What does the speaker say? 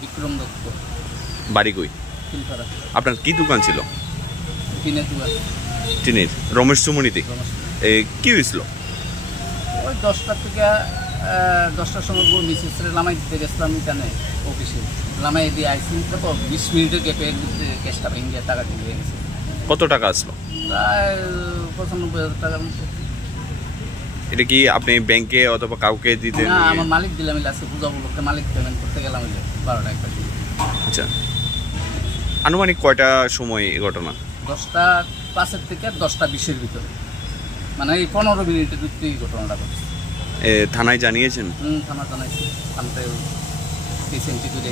বিক্রম দত্ত। বাড়ি কই? তিনপাড়া। আপনার কি দোকান ছিল? টিনের দোকান। টিনের রমেশ সুমনিতে। কি হয়েছিল? ওই 10টার থেকে 10টার সময় মিসেসরে লামাই দিতে গেছিলাম এখানে অফিসে। লামাই দিয়ে আইসি কত 20 মিনিটের গ্যাপে ক্যাশটা ভেঙে টাকা দিয়ে গেছে। কত টাকা আসলো? প্রায় 95,000 টাকার মতো। এটা কি আপনি ব্যাংকে অথবা কাউকে দিতে? না, আমার মালিক দিলাম আছে পূজা উপলক্ষে মালিক পেমেন্ট করতে গেলাম 12টা 1টা। আচ্ছা, আনুমানিক কয়টা সময় এই ঘটনা? 10:05 থেকে 10:20-এর ভিতরে, মানে এই 15 মিনিটের ভিতরে এই ঘটনাটা ঘটছে। থানায় জানিয়েছেন? থানা জানাইছি, থানাতে পেশেন্টটি করে